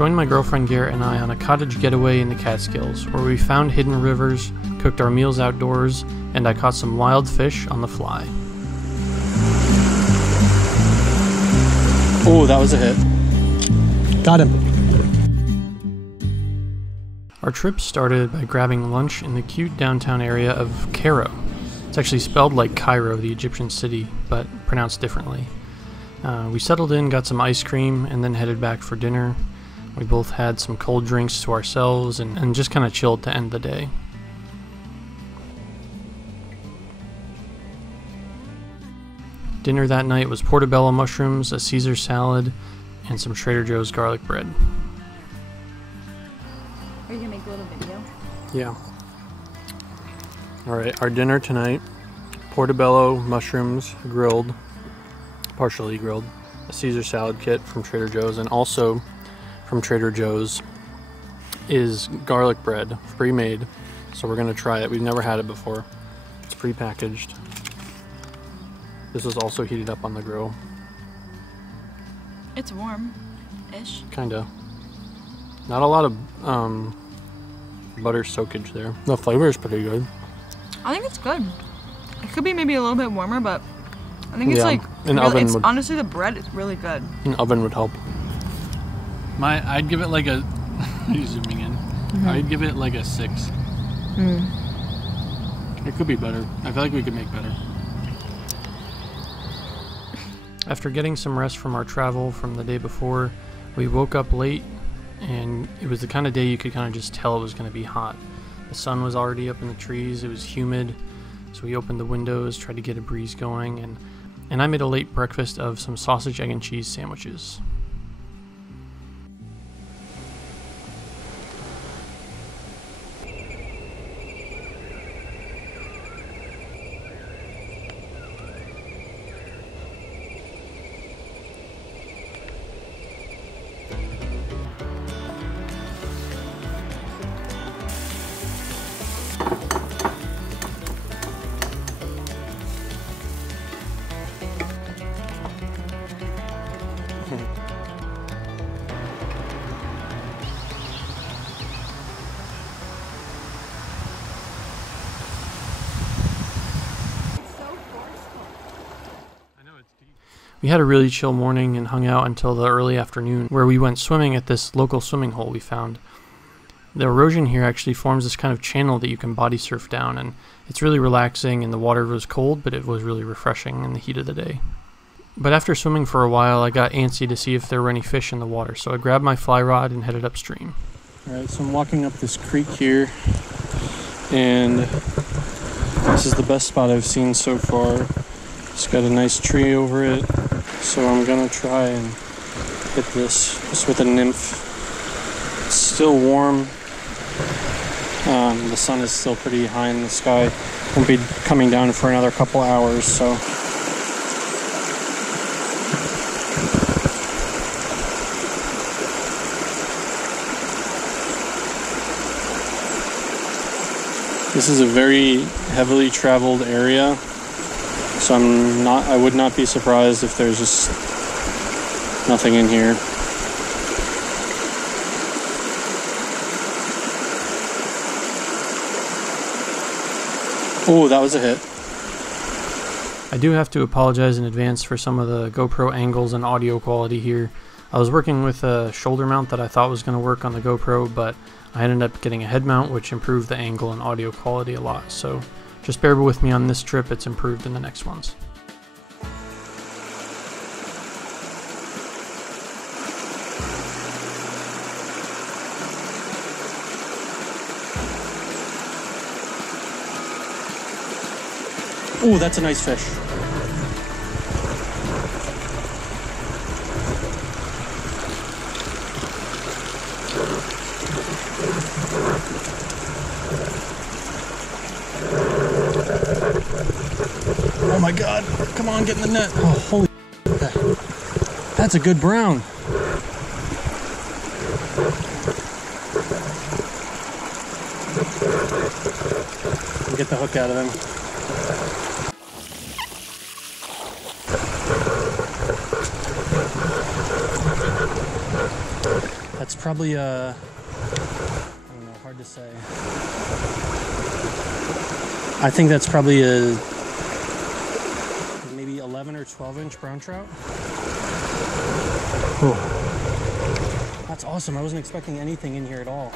Joined my girlfriend Garet and I on a cottage getaway in the Catskills, where we found hidden rivers, cooked our meals outdoors, and I caught some wild fish on the fly. Oh, that was a hit. Got him. Our trip started by grabbing lunch in the cute downtown area of Cairo. It's actually spelled like Cairo, the Egyptian city, but pronounced differently. We settled in, got some ice cream, and then headed back for dinner. We both had some cold drinks to ourselves and just kind of chilled to end the day. Dinner that night was portobello mushrooms, a Caesar salad, and some Trader Joe's garlic bread. Are you gonna make a little video? Yeah. Alright, our dinner tonight, portobello mushrooms grilled, partially grilled, a Caesar salad kit from Trader Joe's, and also from Trader Joe's is garlic bread, pre-made. So we're gonna try it. We've never had it before. It's pre-packaged. This is also heated up on the grill. It's warm-ish. Kinda. Not a lot of butter soakage there. The flavor is pretty good. I think it's good. It could be maybe a little bit warmer, but I think it's like honestly the bread is really good. An oven would help. I'd give it like a zooming in. I'd give it like a 6. It could be better. I feel like we could make better. After getting some rest from our travel from the day before, we woke up late, and it was the kind of day you could kind of just tell it was going to be hot. The sun was already up in the trees, it was humid, so we opened the windows, tried to get a breeze going, and I made a late breakfast of some sausage, egg, and cheese sandwiches. We had a really chill morning and hung out until the early afternoon, where we went swimming at this local swimming hole we found. The erosion here actually forms this kind of channel that you can body surf down, and it's really relaxing, and the water was cold, but it was really refreshing in the heat of the day. But after swimming for a while, I got antsy to see if there were any fish in the water, so I grabbed my fly rod and headed upstream. Alright, so I'm walking up this creek here, and this is the best spot I've seen so far. It's got a nice tree over it, so I'm gonna try and hit this just with a nymph. It's still warm. The sun is still pretty high in the sky. Won't be coming down for another couple hours, so. This is a very heavily traveled area. So I would not be surprised if there's just nothing in here. Oh, that was a hit. I do have to apologize in advance for some of the GoPro angles and audio quality here. I was working with a shoulder mount that I thought was going to work on the GoPro, but I ended up getting a head mount, which improved the angle and audio quality a lot. So just bear with me on this trip, it's improved in the next ones. Oh, that's a nice fish. Oh my god, come on, get in the net. Oh, holy shit. That's a good brown. Get the hook out of him. That's probably I don't know, hard to say. I think that's probably a maybe 11 or 12-inch brown trout. Cool. That's awesome. I wasn't expecting anything in here at all.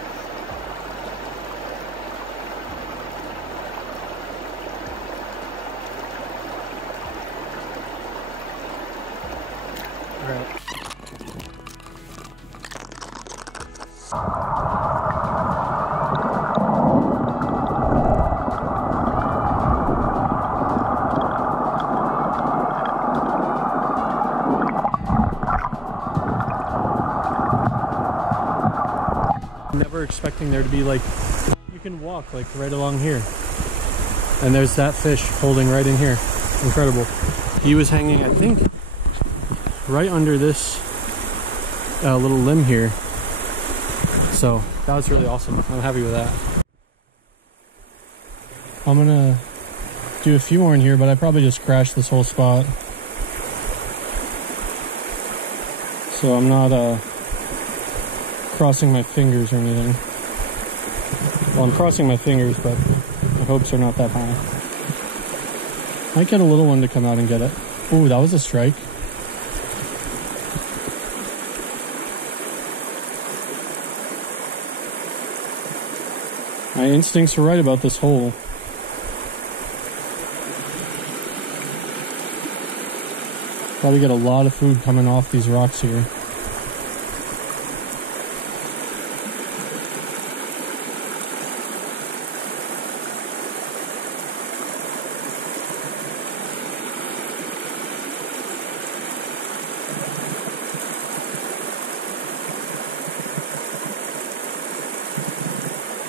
All right. Never expecting there to be like, you can walk like right along here. And there's that fish holding right in here. Incredible. He was hanging, I think, right under this little limb here. So that was really awesome. I'm happy with that. I'm gonna do a few more in here, but I probably just crashed this whole spot. So I'm not crossing my fingers or anything. Well, I'm crossing my fingers, but my hopes are not that high. Might get a little one to come out and get it. Ooh, that was a strike. My instincts were right about this hole. Probably get a lot of food coming off these rocks here.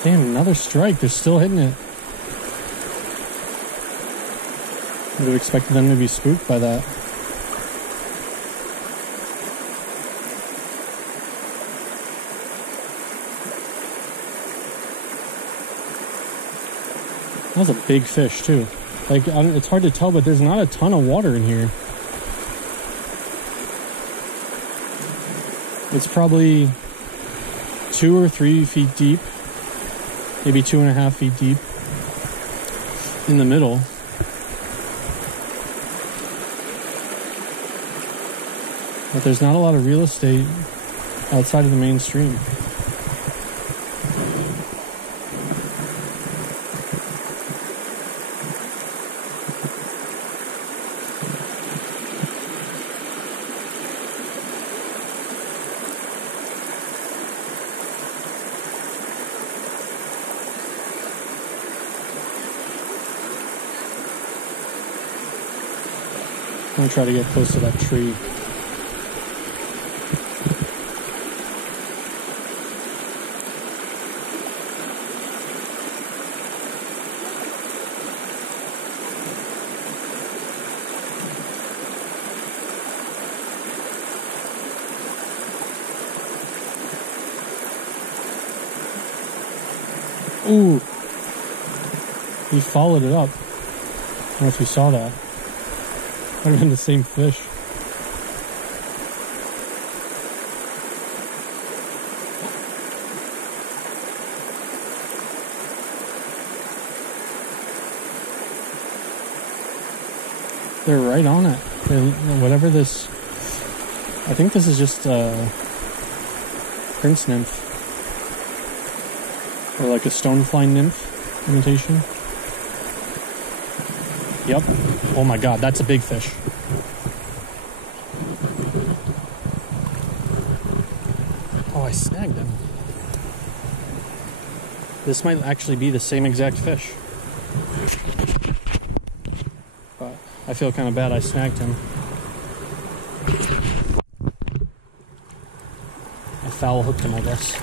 Damn, another strike. They're still hitting it. I would have expected them to be spooked by that. That was a big fish too. Like, it's hard to tell, but there's not a ton of water in here. It's probably 2 or 3 feet deep, maybe 2.5 feet deep in the middle. But there's not a lot of real estate outside of the main stream. I'm gonna try to get close to that tree. Ooh, he followed it up. I don't know if you saw that. Might have been the same fish. They're right on it. Whatever this, I think this is just a prince nymph. Or like a stonefly nymph imitation. Yep. Oh my god, that's a big fish. Oh, I snagged him. This might actually be the same exact fish. But I feel kind of bad I snagged him. I foul hooked him, I guess.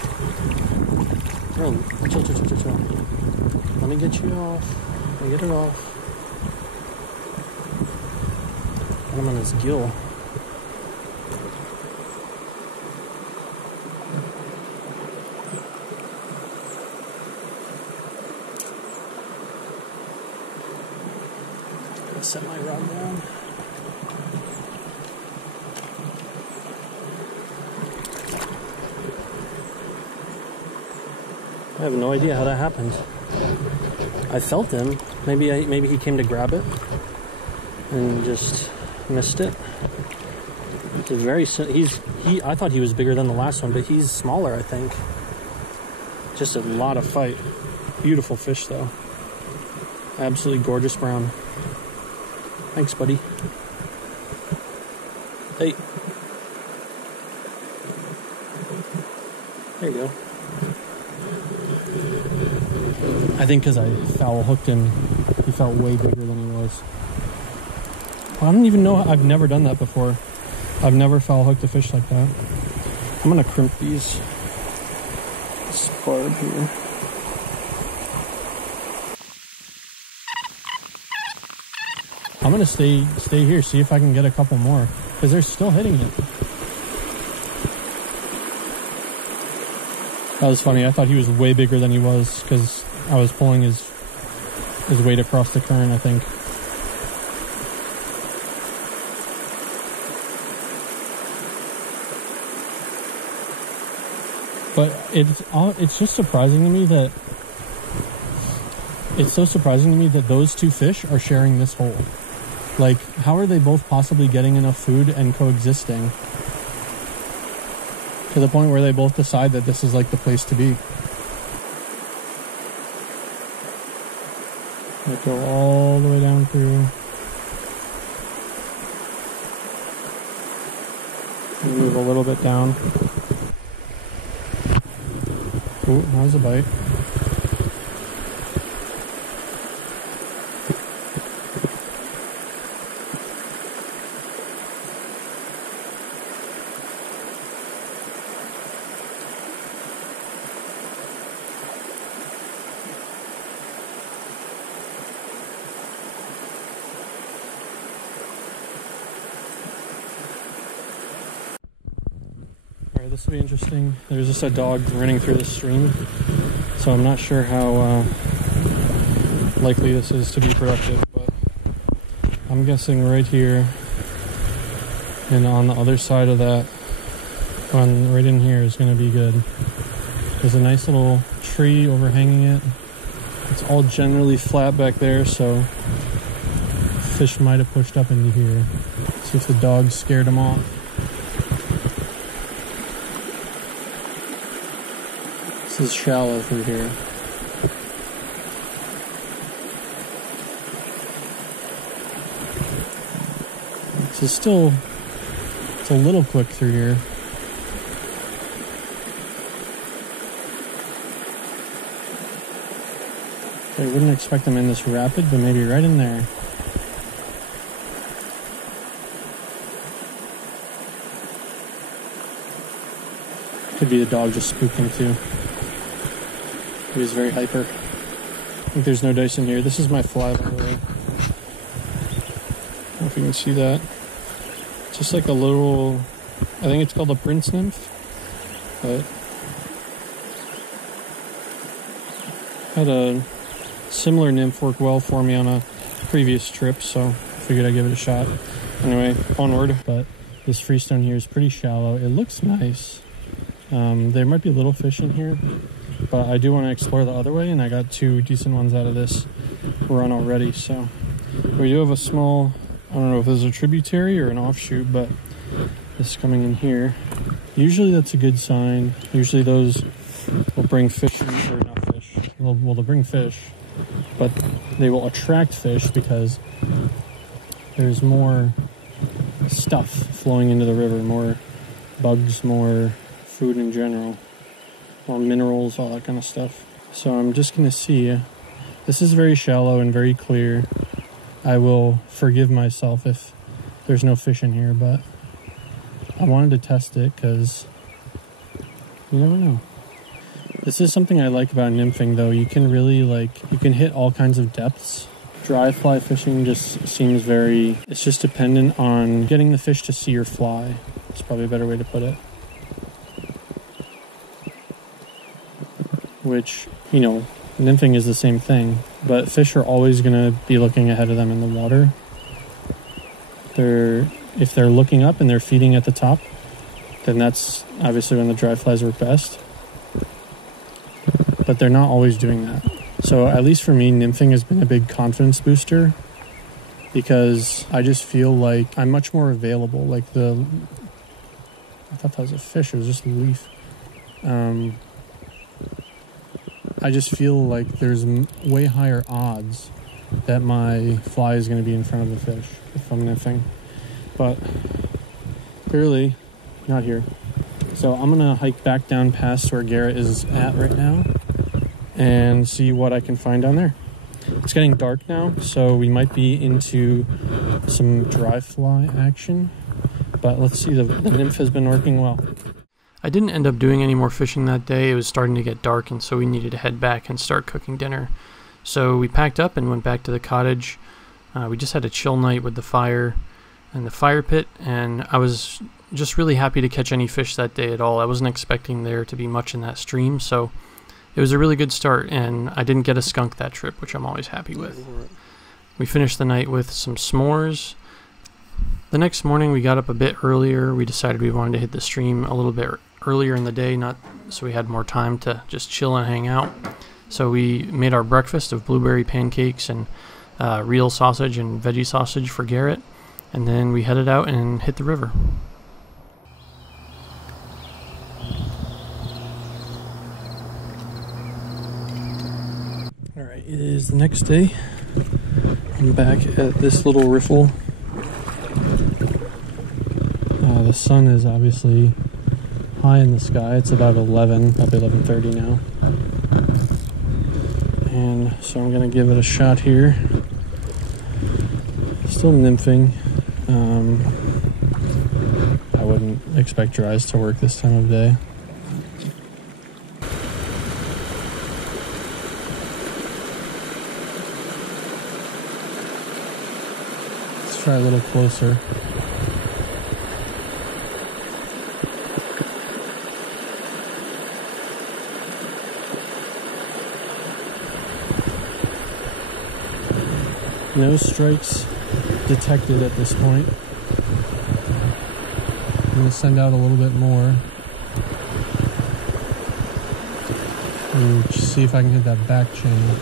Oh, chill. Let me get you off. Let me get it off. Put him on his gill. I'll set my rod down. I have no idea how that happened. I felt him. Maybe he came to grab it and just missed it. It's very. I thought he was bigger than the last one, but he's smaller, I think. Just a lot of fight. Beautiful fish, though. Absolutely gorgeous brown. Thanks, buddy. Hey. There you go. I think because I foul hooked him, he felt way bigger than he was. I don't even know. I've never done that before. I've never foul hooked a fish like that. I'm gonna crimp these. This barb here. I'm gonna stay here, see if I can get a couple more, because they're still hitting it. That was funny. I thought he was way bigger than he was because I was pulling his weight across the current, I think. But it's just surprising to me that it's so surprising to me that those two fish are sharing this hole. Like, how are they both possibly getting enough food and coexisting to the point where they both decide that this is like the place to be? They go all the way down through. Move a little bit down. Ooh, that was a bite. This will be interesting. There's just a dog running through the stream, so I'm not sure how likely this is to be productive, but I'm guessing right here and on the other side of that, right in here, is going to be good. There's a nice little tree overhanging it. It's all generally flat back there, so fish might have pushed up into here. See if the dog scared them off. This is shallow through here. This is still, it's a little quick through here. I wouldn't expect them in this rapid, but maybe right in there. Could be the dog just spooked him too. He was very hyper. I think there's no dice in here. This is my fly, by the way. I don't know if you can see that. Just like a little, I think it's called a prince nymph, but had a similar nymph work well for me on a previous trip, so I figured I'd give it a shot. Anyway, onward. But this freestone here is pretty shallow. It looks nice. There might be little fish in here, but I do want to explore the other way, and I got 2 decent ones out of this run already. So we do have a small, I don't know if this is a tributary or an offshoot, but this is coming in here. Usually that's a good sign. Usually those will bring fish, or not fish, well they'll bring fish, but they will attract fish because there's more stuff flowing into the river, more bugs, more food in general, more minerals, all that kind of stuff. So I'm just gonna see. This is very shallow and very clear. I will forgive myself if there's no fish in here, but I wanted to test it because you never know. This is something I like about nymphing, though. You can really, you can hit all kinds of depths. Dry fly fishing just seems very, it's just dependent on getting the fish to see your fly. It's probably a better way to put it. Which, you know, nymphing is the same thing, but fish are always going to be looking ahead of them in the water. If they're looking up and they're feeding at the top, then that's obviously when the dry flies work best. but they're not always doing that. So at least for me, nymphing has been a big confidence booster because I just feel like I'm much more available. Like I thought that was a fish, it was just a leaf. I just feel like there's way higher odds that my fly is going to be in front of the fish if I'm nymphing. But clearly not here. So I'm going to hike back down past where Garet is at right now and see what I can find down there. It's getting dark now, so we might be into some dry fly action. But let's see, the nymph has been working well. I didn't end up doing any more fishing that day. It was starting to get dark, and so we needed to head back and start cooking dinner. So we packed up and went back to the cottage. We just had a chill night with the fire and the fire pit, and I was just really happy to catch any fish that day at all. I wasn't expecting there to be much in that stream, so it was a really good start, and I didn't get a skunk that trip, which I'm always happy with. We finished the night with some s'mores. The next morning we got up a bit earlier. We decided we wanted to hit the stream a little bit earlier in the day, so we had more time to just chill and hang out. So we made our breakfast of blueberry pancakes and real sausage and veggie sausage for Garet, and then we headed out and hit the river. Alright, it is the next day. I'm back at this little riffle. The sun is obviously high in the sky. It's about 11, probably 11:30 now. And so I'm going to give it a shot here. Still nymphing. I wouldn't expect your eyes to work this time of day. Let's try a little closer. No strikes detected at this point. I'm going to send out a little bit more and just see if I can hit that back channel.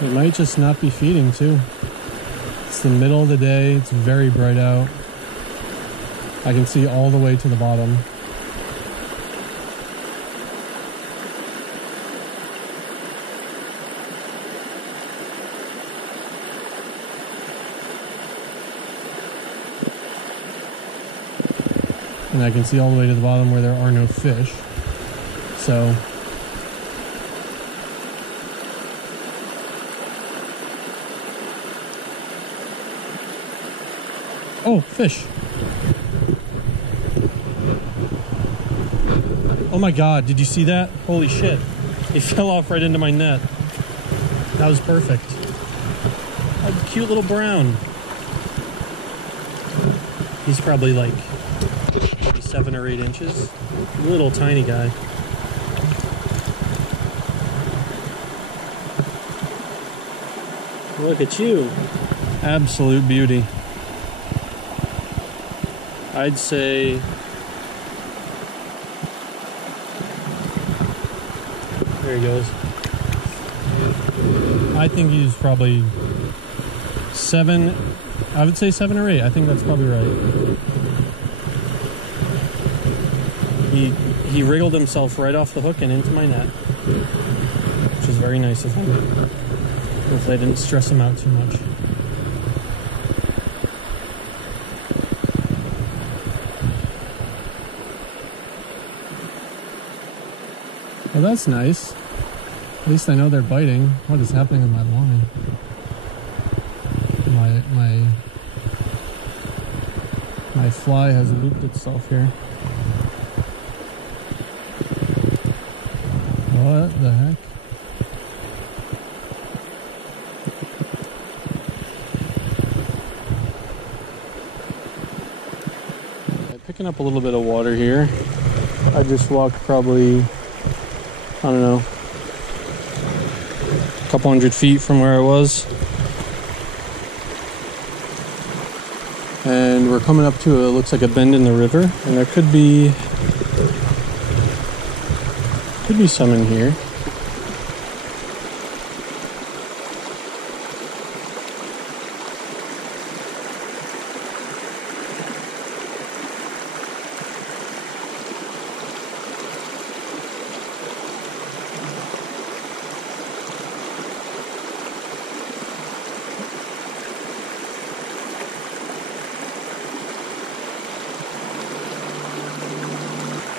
It might just not be feeding too. It's the middle of the day, it's very bright out. I can see all the way to the bottom. And I can see all the way to the bottom where there are no fish. So oh, fish. Oh my god, did you see that? Holy shit. He fell off right into my net. That was perfect. A cute little brown. He's probably like maybe 7 or 8 inches. Little tiny guy. Look at you. Absolute beauty. I'd say there he goes. I think he's probably 7. I would say 7 or 8. I think that's probably right. He wriggled himself right off the hook and into my net, which is very nice of him. Hopefully I didn't stress him out too much. Well, that's nice. At least I know they're biting. What is happening in my line? My fly has looped itself here. What the heck? Picking up a little bit of water here. I just walked probably, I don't know, a couple hundred feet from where I was. And we're coming up to it looks like a bend in the river, and there could be some in here.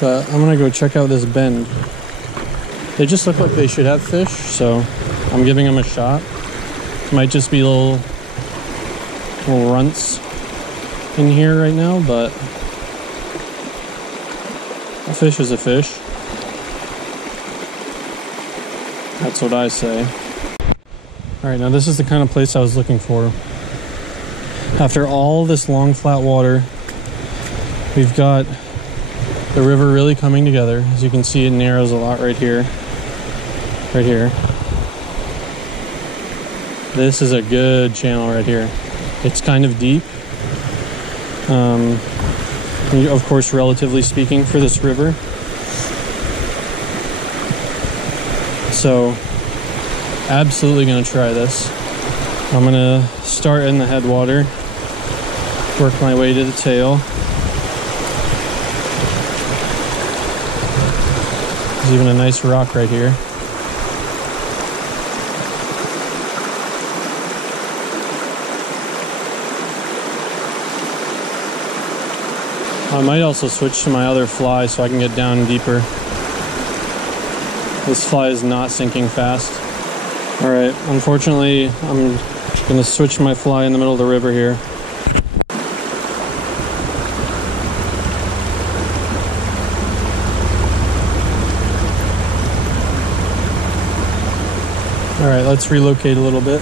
But I'm gonna go check out this bend. They just look like they should have fish, so I'm giving them a shot. Might just be little runts in here right now, but a fish is a fish. That's what I say. Alright, now this is the kind of place I was looking for. After all this long flat water, we've got the river really coming together. As you can see, it narrows a lot right here. Right here. This is a good channel right here. It's kind of deep. Of course, relatively speaking, for this river. So, absolutely gonna try this. I'm gonna start in the headwater, work my way to the tail. There's even a nice rock right here. I might also switch to my other fly so I can get down deeper. This fly is not sinking fast. Alright, unfortunately, I'm gonna switch my fly in the middle of the river here. Alright, let's relocate a little bit.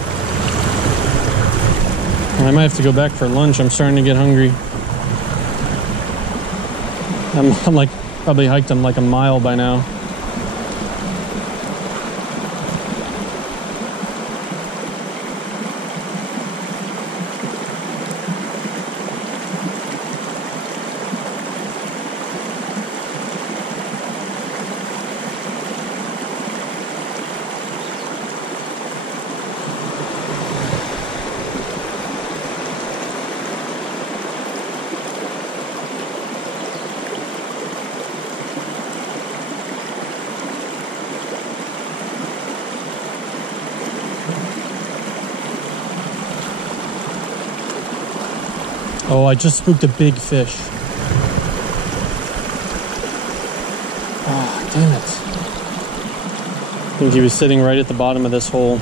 I might have to go back for lunch. I'm starting to get hungry. I'm like, probably hiked them like a mile by now. Oh, I just spooked a big fish. Oh, damn it. I think he was sitting right at the bottom of this hole.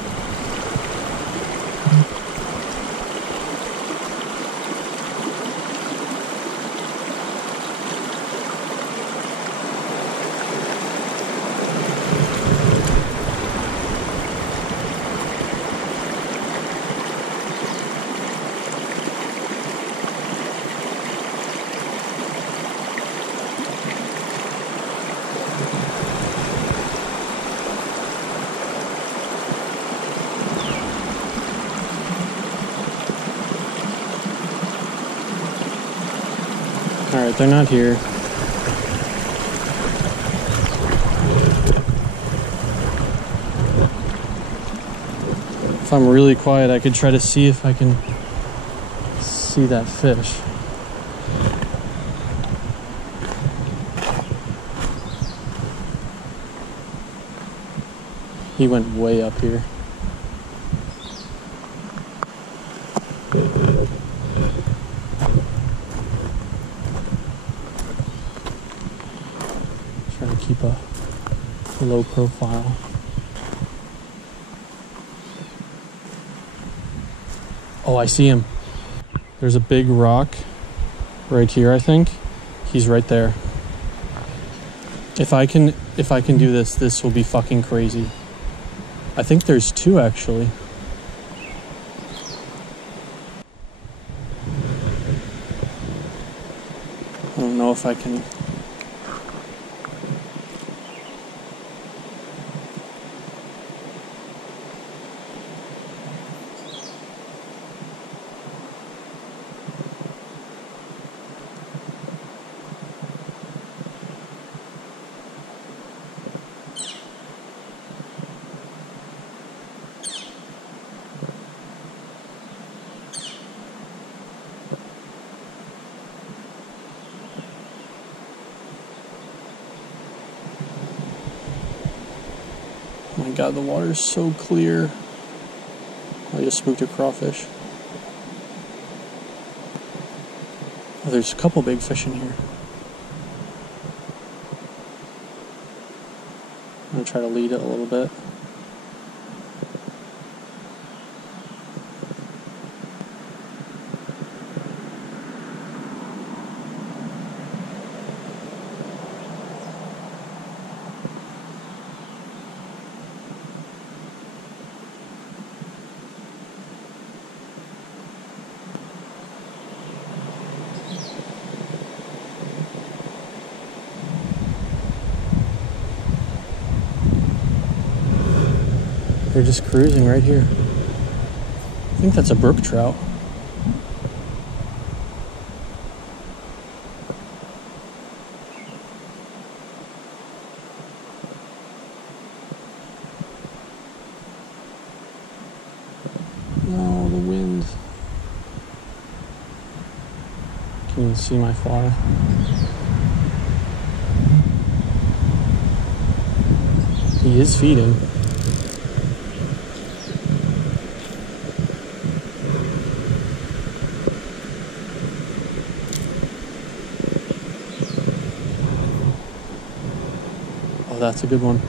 Alright, they're not here. If I'm really quiet, I could try to see if I can see that fish. He went way up here. Trying to keep a low profile. Oh, I see him. There's a big rock right here, I think. He's right there. If I can do this, this will be fucking crazy. I think there's two actually. I don't know if I can. Oh my god, the water is so clear. I just spooked a crawfish. Oh, there's a couple big fish in here. I'm gonna try to lead it a little bit. They're just cruising right here. I think that's a brook trout. No, the wind. Can you see my fly? He is feeding. Oh, that's a good one.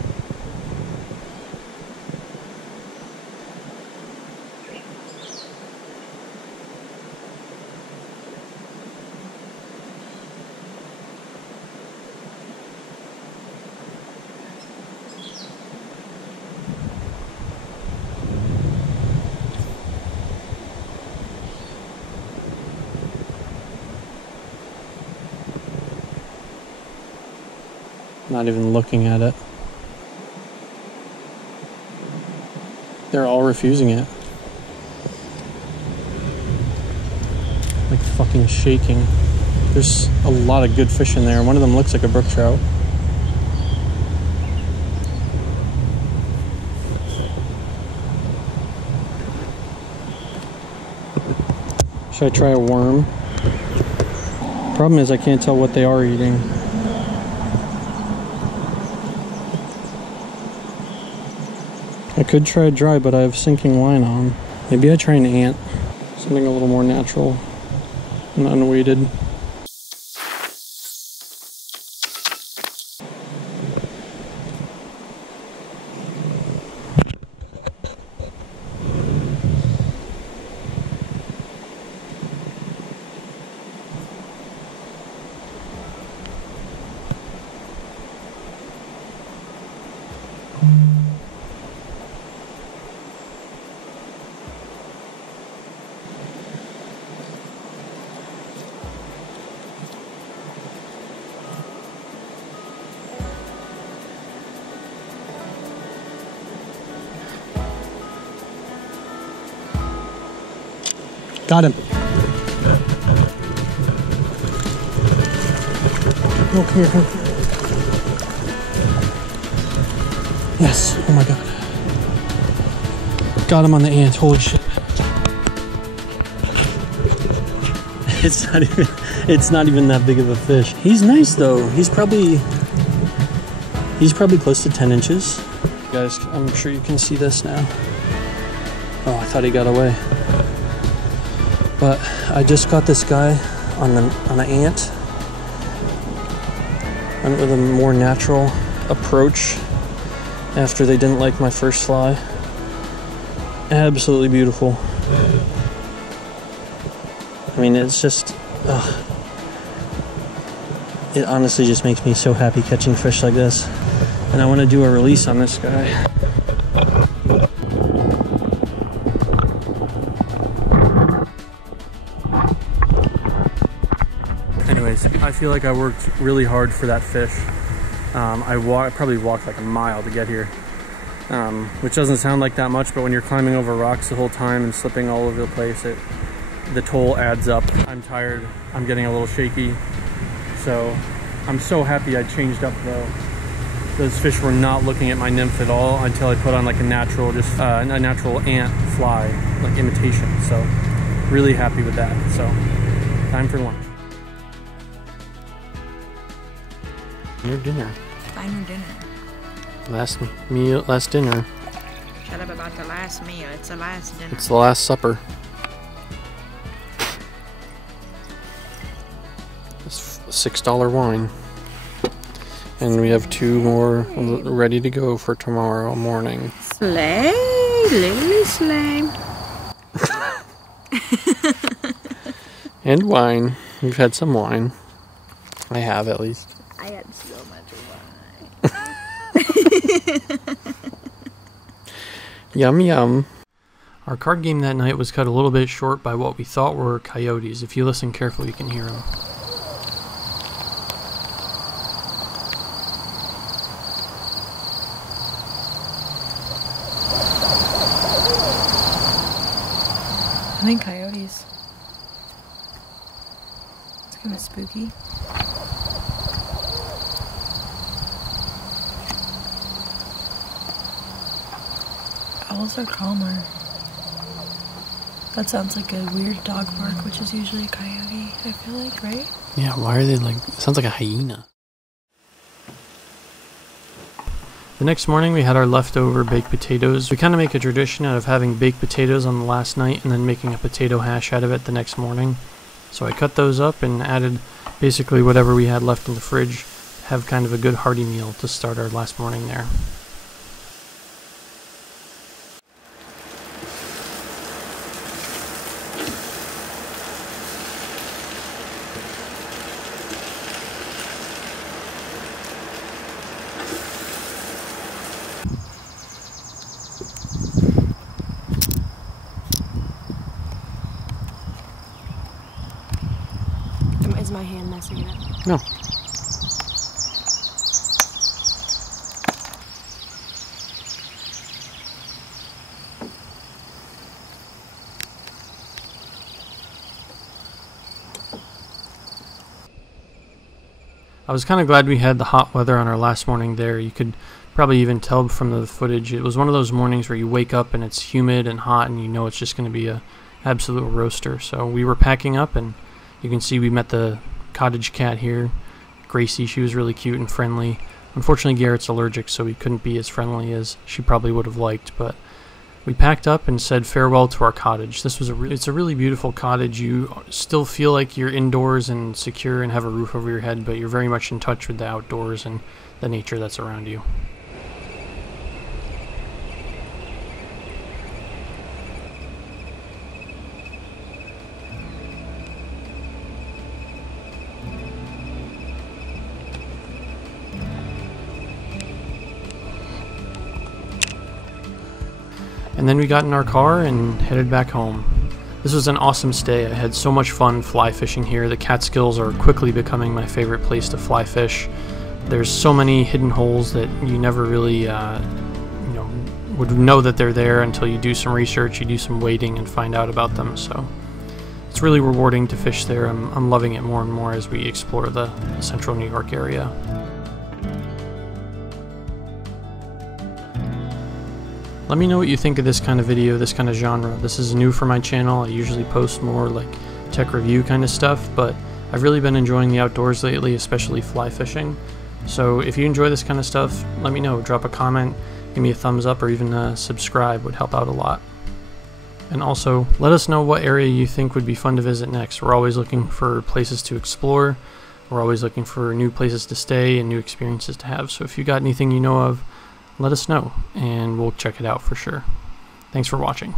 Not even looking at it. They're all refusing it. Like fucking shaking. There's a lot of good fish in there. One of them looks like a brook trout. Should I try a worm? Problem is I can't tell what they are eating. I could try dry, but I have sinking line on. Maybe I try an ant. Something a little more natural and unweighted. Got him. Oh, come here, come here. Yes, oh my god. Got him on the ant, holy shit. It's not even that big of a fish. He's nice though. He's probably close to 10 inches. Guys, I'm sure you can see this now. Oh, I thought he got away. But I just got this guy on an ant. Went with a more natural approach. after they didn't like my first fly. Absolutely beautiful. I mean, it's just, it honestly just makes me so happy catching fish like this. And I want to do a release on this guy. Anyways, I feel like I worked really hard for that fish. I probably walked like a mile to get here. Which doesn't sound like that much, but when you're climbing over rocks the whole time and slipping all over the place, the toll adds up. I'm tired, I'm getting a little shaky, so I'm so happy I changed up though. Those fish were not looking at my nymph at all until I put on like a natural, a natural ant fly, like imitation, so really happy with that. So, time for lunch. Your dinner. Final dinner. Last meal, last dinner. Shut up about the last meal. It's the last dinner. It's the last supper. It's $6 wine. And we have 2 more ready to go for tomorrow morning. Slay, lily slay. And wine. We've had some wine. I have, at least. I had so much wine. Yum yum. Our card game that night was cut a little bit short by what we thought were coyotes. If you listen carefully, you can hear them. I think coyotes. It's kind of spooky. Owls are calmer. That sounds like a weird dog bark, which is usually a coyote, I feel like, right? Yeah, why are they like... It sounds like a hyena. The next morning we had our leftover baked potatoes. We kind of make a tradition out of having baked potatoes on the last night and then making a potato hash out of it the next morning. So I cut those up and added basically whatever we had left in the fridge. Have kind of a good hearty meal to start our last morning there. Is my hand messing it up? No. I was kind of glad we had the hot weather on our last morning there. You could probably even tell from the footage. It was one of those mornings where you wake up and it's humid and hot and you know it's just going to be a absolute roaster. So we were packing up and you can see we met the cottage cat here, Gracie. She was really cute and friendly. Unfortunately, Garet's allergic, so we couldn't be as friendly as she probably would have liked, but we packed up and said farewell to our cottage. This was it's a really beautiful cottage. You still feel like you're indoors and secure and have a roof over your head, but you're very much in touch with the outdoors and the nature that's around you. And then we got in our car and headed back home. This was an awesome stay. I had so much fun fly fishing here. The Catskills are quickly becoming my favorite place to fly fish. There's so many hidden holes that you never really would know that they're there until you do some research, you do some wading and find out about them. So it's really rewarding to fish there. I'm loving it more and more as we explore the central New York area. Let me know what you think of this kind of video, this kind of genre. This is new for my channel. I usually post more like tech review kind of stuff, but I've really been enjoying the outdoors lately, especially fly fishing. So if you enjoy this kind of stuff, let me know. Drop a comment, give me a thumbs up, or even subscribe would help out a lot. And also, let us know what area you think would be fun to visit next. We're always looking for places to explore. We're always looking for new places to stay and new experiences to have. So if you got anything you know of, let us know and we'll check it out for sure. Thanks for watching.